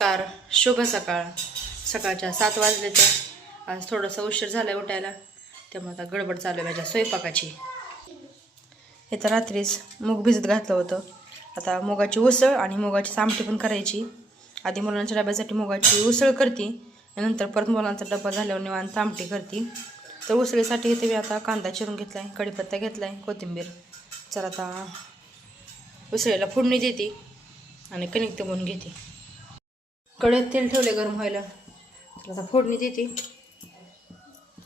Car शुभ सकाळ. सकाळच्या सात वाजल्याच्या. आज थोडासा उशीर झाला उठायला. त्यामुळे आता गडबड चालू आहे माझ्या स्वयंपाकाची. इथं रात्रीच मूग भिजत घातलं होतं. आता मुगाची उसळ आणि मुगाची आमटी पण करायची. आधी मुलांच्या डब्यासाठी मुगाची उसळ करते. आणि नंतर परत मुलांचा डबा झाल्यावर निवांत आमटी करते. तर उसळीसाठी इथे मी आता कांदा चिरून घेतला आहे कढीपत्ता घेतला आहे कोथिंबीर. चला आता उसळीला फोडणी देते आणि कणिक बनवून घेते. कढईत तेल ठेवले गरम व्हायला. तर आता फोडणी देते.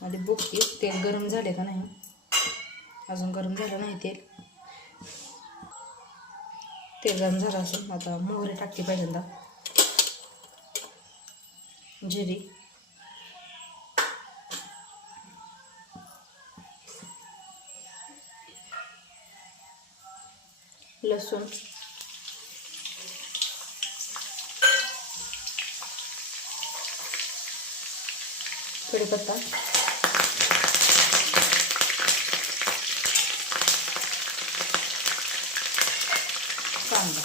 आधी बघते तेल गरम झाले का नाही? अजून गरम झालं नाही तेल. तेल गरम झालं असेल आता मोहरी टाकते पहिल्यांदा. जिरी. लसूण. कढीपत्ता कांदा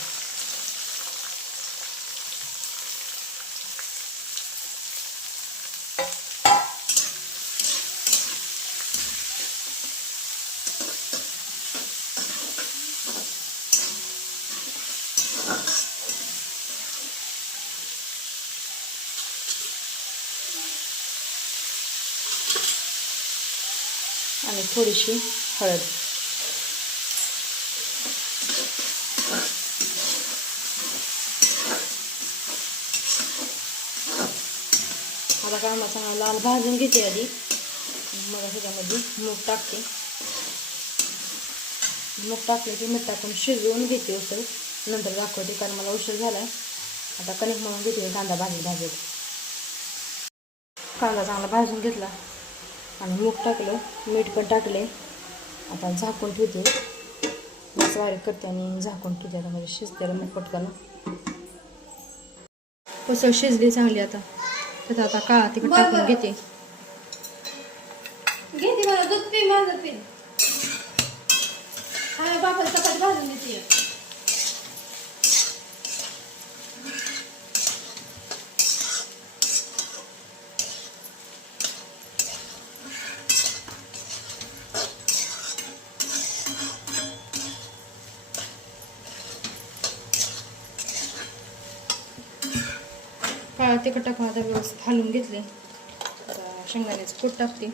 आणि थोडीशी हळद. आता काय मसाला लाल भाजून घेते आधी. मग ह्याच्यामध्ये मूग टाकते. मूग टाकले की मीठ टाकून शिजवून घेते उसळ. नंतर दाखवते कारण मला उशीर झाला आता कणिक म्हणून घेते कांदा भाजी भाजत कांदा चांगला भाजून घेतला. आणि मूग टाकलं मीठ पण टाकले आता झाकून ठेवते. गॅस बारीक करते आणि झाकून ठेवते आता म्हणजे शिजते मग पटकन. उसळ शिजली चांगली आता. तर आता का तिकडे टाकून घेते मला दूध पी माझं पी हा बापाला चपाती भाजून देते काळा तिखट टाकून आता व्यवस्थित हलवून घेतले. आता शेंगदाण्याचं कूट टाकते.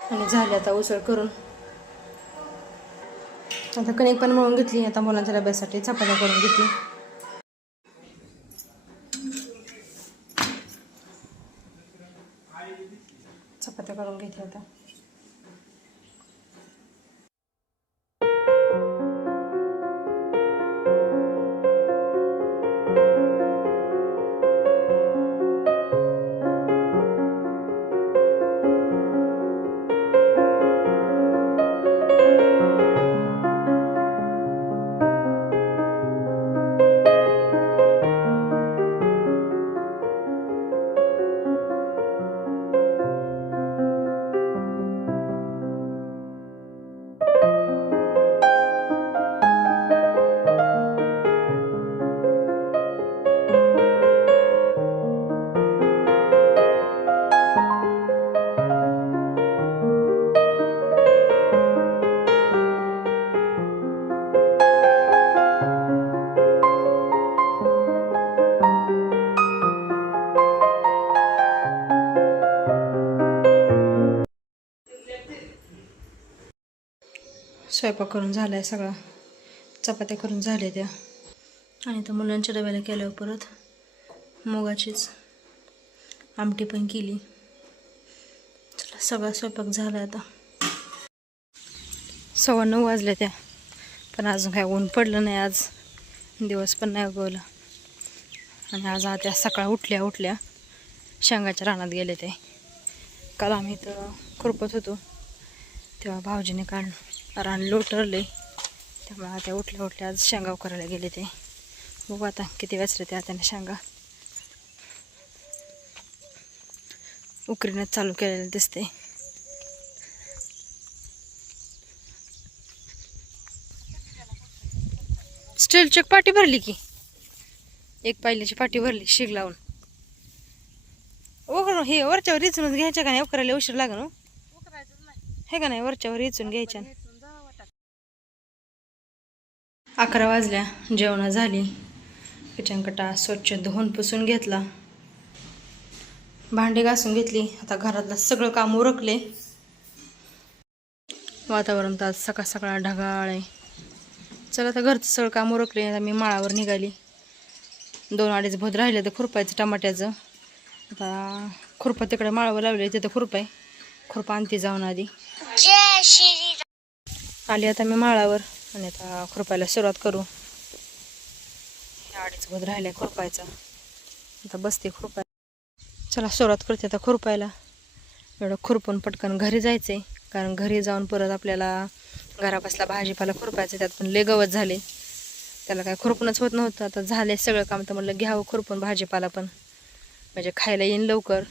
आणि झाले आता उसळ करून. आता कणिक पण मळून घेतली आता मुलांच्या डब्यासाठी चपात्या करून घेतली. चपात्या करून घेतली आता. स्वयंपाक करून झाला आहे सगळा. चपात्या करून झाल्या त्या. आणि तर मुलांच्या डब्याला केल्यावर परत मुगाचीच आमटी पण केली. चला सगळा स्वयंपाक झाला आता. सव्वा नऊ वाजल्या त्या. पण अजून काय ऊन पडलं नाही आज. दिवस पण नाही उगवला. आणि आज आता सकाळ उठल्या उठल्या शेंगाच्या रानात गेले ते. काल आम्ही तर खुरपत होतो. तेव्हा भाऊजीने काढलं. रान लोटरले. त्यामुळे आता उठल्या उठल्या आज शेंगाव करायला गेले ते. बघू आता किती वाचले ते आता शेंगा. उकरीनं चालू केलेलं दिसते. स्टीलची एक पाटी भरली की. एक पाहिल्याची पाटी भरली शिग लावून. उघड हे वरच्यावर इचूनच घ्यायच्या का नाही? उकरायला उशीर लागेल हो? हे का नाही? वरच्यावर इचून घ्यायच्या. अकरा वाजल्या. जेवण झाली. किचन कटा स्वच्छ धुवून पुसून घेतला. भांडी घासून घेतली. आता घरातलं सगळं काम उरकले. वातावरण तर आज सकाळ सकाळ ढगाळ आहे. चला आता घरचं सगळं काम उरकले. आता मी माळावर निघाली. दोन अडीच भोद राहिले तर खुरपायचं टमाट्याचं. आता खुरपा तिकडे माळावर लावले. तिथं खुरपाय खुरपा आणते जाऊन आधी. आली आता मी माळावर. आणि आता खुरपायला सुरुवात करू. हे अडीच भोद आहे खुरपायचं. आता बसते खुरपाय. चला सुरुवात करते आता खुरपायला. एवढं खुरपून पटकन घरी जायचंय. कारण घरी जाऊन परत आपल्याला घरापासला भाजीपाला खुरपायचं त्यात पण लय गवत झाले. त्याला काय खुरपूनच होत नव्हतं. आता झाले सगळं काम तर म्हणलं घ्यावं खुरपून भाजीपाला पण. म्हणजे खायला येईन लवकर.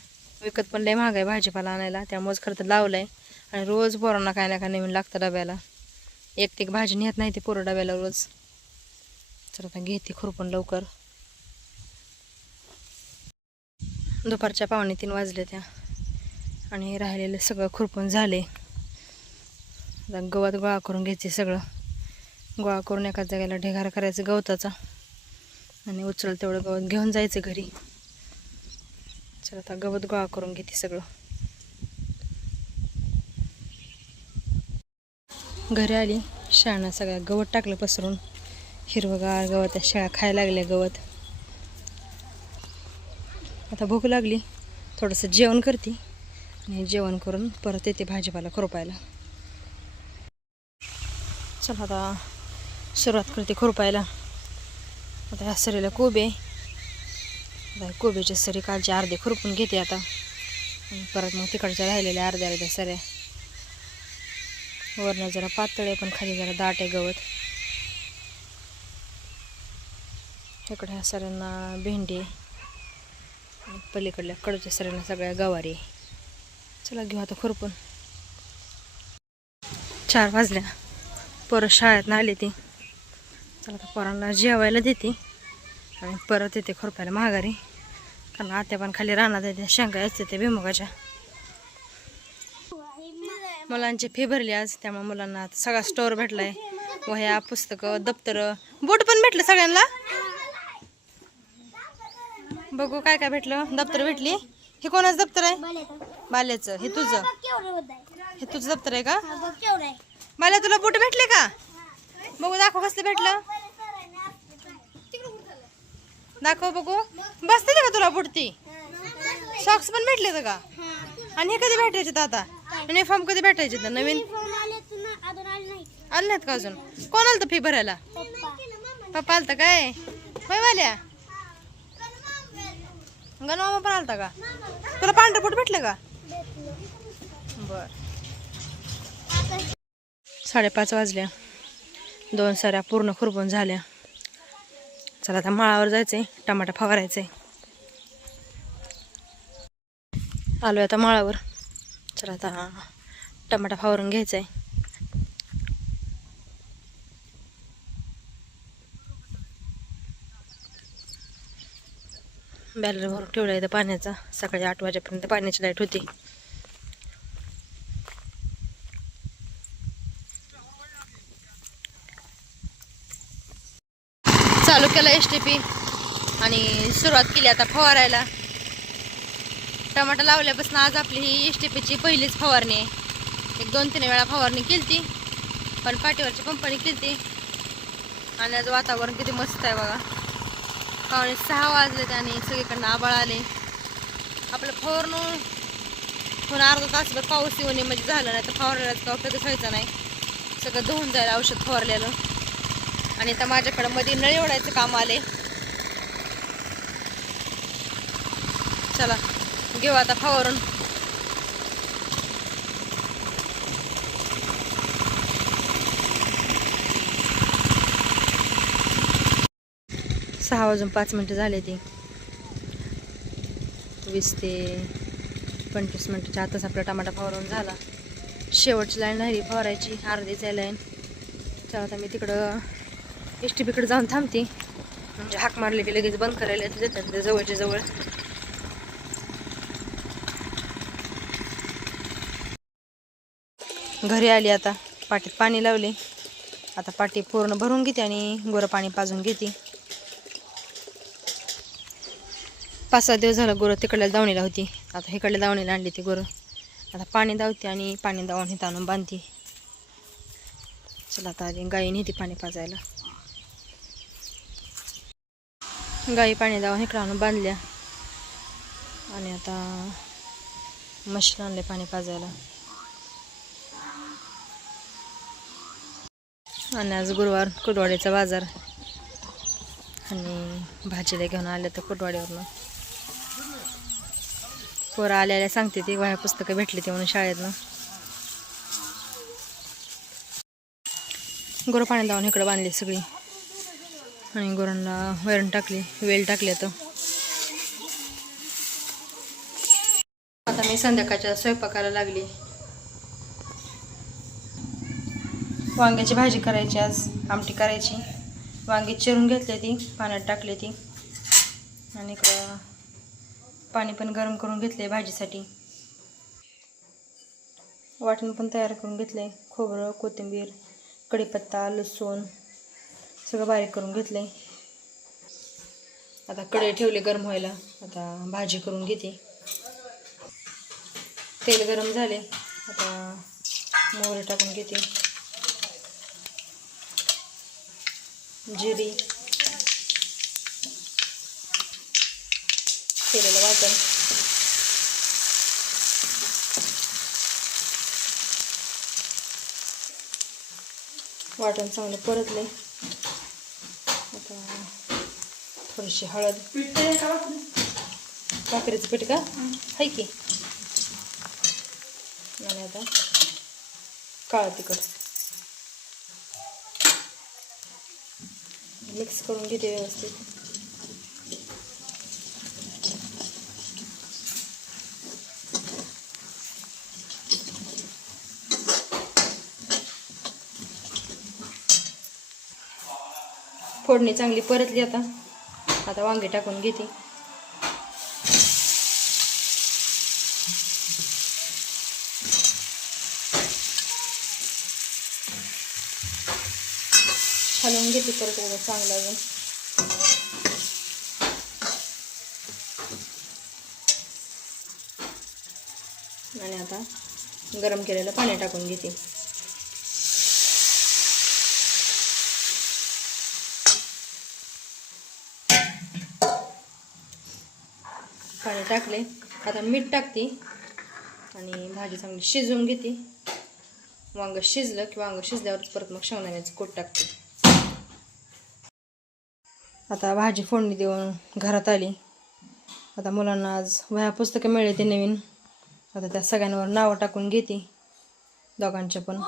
विकत पण लय महाग आहे भाजीपाला आणायला. त्यामुळेच खरं तर लावलं आहे आणि रोज पोरांना काय ना काय नवीन लागतं डब्याला. एक ते भाजी नेत नाही ते पोरं डब्याला रोज. तर आता घेते खुरपण लवकर. दुपारच्या पावणे तीन वाजले त्या. आणि राहिलेलं सगळं खुरपून झाले. आता गवत गोळा करून घ्यायचे सगळं. गोळा करून एका जागेला ढेगारा करायचं गवताचा. आणि उचल तेवढं गवत घेऊन जायचं घरी. चला आता गवत गोळा करून घेते सगळं. घरी आली शाळा सगळ्या गवत टाकलं पसरून. हिरवगार गवत त्या शाळा खायला लागल्या गवत. आता भूक लागली थोडंसं जेवण करते आणि जेवण करून परत येते भाजीपाला खुरपायला. चला आता सुरुवात करते खुरपायला. आता ह्या सरीला कोबे आता कोबेच्या सरी कालचे अर्धे खुरपून घेते आता. परत मग तिकडच्या राहिलेल्या अर्ध्या अर्ध्या सऱ्या. वरनं जरा पातळ आहे पण खाली जरा दाट आहे गवत. इकडे ह्या सऱ्यांना भेंडी पलीकडल्या कडच्या सऱ्यांना सगळ्या गवारी चला घेऊ आता खुरपून. चार वाजल्या. परत शाळेत आली ती. चला आता पोरांना जेवायला देते. आणि परत येते खुरपायला माघारी. कारण आत्या पण खाली राहणार येते शेंगा असते ते भिमुगाच्या मुलांची फी भरली आज त्यामुळे मुलांना आता सगळा स्टोअर भेटलाय. वह्या पुस्तकं दप्तर. बोट पण भेटलं सगळ्यांना? बघू काय काय भेटलं. दप्तर भेटली? हे कोणाचं दप्तर आहे? बाल्याचं. हे तुझं. हे तुझं दप्तर आहे का? बाल्या तुला बूट भेटले का? बघू दाखव कसलं भेटलं. दाखव बघू. बसते का तुला बुटती सॉक्स पण भेटले का? आणि हे कधी भेटायचे आता? युनिफॉर्म कधी भेटायचे तर नवीन? आले नाहीत. का अजून? कोण आलं फी भरायला? पप्पा. आलता काय? होय वाल्या? गणमामा पण आलता का? तुला पांढरं बुट भेटलं का? बर. साडेपाच वाजल्या. दोन साऱ्या पूर्ण खुरपून झाल्या. चला आता माळावर जायचंय. टमाटा फवारायचंय. आलोय आता माळावर. चला आता टमाटा फावरून घ्यायचा आहे बॅलर भरून ठेवला इथं पाण्याचा. सकाळी आठ वाजेपर्यंत पाण्याची लाइट होती. चालू केला एस टी पी आणि सुरुवात केली आता फवारायला. टमाटा लावल्यापासून आज आपली ही एस टी पीची पहिलीच फवारणी आहे. एक दोन तीन वेळा फवारणी केली ती पण पाठीवरची कंपनी केली ती आणि आज वातावरण किती मस्त आहे बघा. पावणे सहा वाजले आणि सगळीकडनं आबाळ आले. आपलं फवारणं होऊन अर्धा तासभर पाऊस येऊन म्हणजे झालं नाही तर फवारल्याच का उपयोगच व्हायचा नाही. सगळं धुवून जायला औषध फवारलेलं. आणि आता माझ्याकडं मध्ये नळी ओढायचं काम आले चला. घेऊ आता फावरून. सहा वाजून पाच मिनटं झाले ती. वीस ते पंचवीस मिनटाच्या आताच आपला टमाटा फवारून झाला. शेवटची लाईन राहिली फवारायची अर्धीच आहे लाईन. चला आता मी तिकडं एस टी पीकडे जाऊन थांबते. म्हणजे हाक मारले की लगेच बंद करायला जवळच्या जवळ. घरी आली आता. पाटीत पाणी लावले. आता पाटी पूर्ण भरून घेते आणि गोरं पाणी पाजून घेते. पाच सहा दिवस झालं गोरं तिकडल्या दावणीला होती. आता इकडल्या दावणीला आणली ती गोरं. आता पाणी दावते आणि पाणी दावून हिथं आणून बांधते. चला आता आधी गाई नेते पाणी पाजायला. गाई पाणी दावून इकडं आणून बांधल्या. आणि आता मशीन आणले पाणी पाजायला. आणि आज गुरुवार कुटवाडीचा बाजार. आणि भाजीला घेऊन आले तर कुटवाडीवरनं पोरं आल्याला सांगते ती वह्या पुस्तकं भेटली ती म्हणून शाळेतनं. गुरं पाण्यात लावून इकडं बांधली सगळी. आणि गुरांना वैरण टाकली वेल टाकली आता. आता मी संध्याकाळच्या स्वयंपाकाला लागली. वांग्याची भाजी करायची आज. आमटी करायची. वांगी चिरून घेतली ती पाण्यात टाकली ती. आणि पाणी पण गरम करून घेतले भाजीसाठी. वाटण पण तयार करून घेतले खोबरं कोथिंबीर कढीपत्ता लसूण सगळं बारीक करून घेतले आता कढई ठेवले गरम व्हायला. आता भाजी करून घेते. तेल गरम झाले. आता मोहरी टाकून घेते. जिरी. केलेलं वाटण. वाटण चांगलं परतले आता थोडीशी हळद. भाकरीचं पीठ का? हाय की. आणि आता काळा तिखट. मिक्स करून घेते व्यवस्थित. फोडणी चांगली परतली आता. आता वांगे टाकून घेते. हलवून घेते परत एकदा चांगलं अजून. आणि आता गरम केलेलं पाणी टाकून घेते. पाणी टाकले. आता मीठ टाकते. आणि भाजी चांगली शिजवून घेते. वांग शिजलं की वांग शिजल्यावरच परत मग शेवण्याचं कोट टाकते. आता भाजी फोडणी देऊन घरात आली. आता मुलांना आज वह्या पुस्तकं मिळते नवीन. आता त्या सगळ्यांवर नावं टाकून घेते. दोघांच्या पण.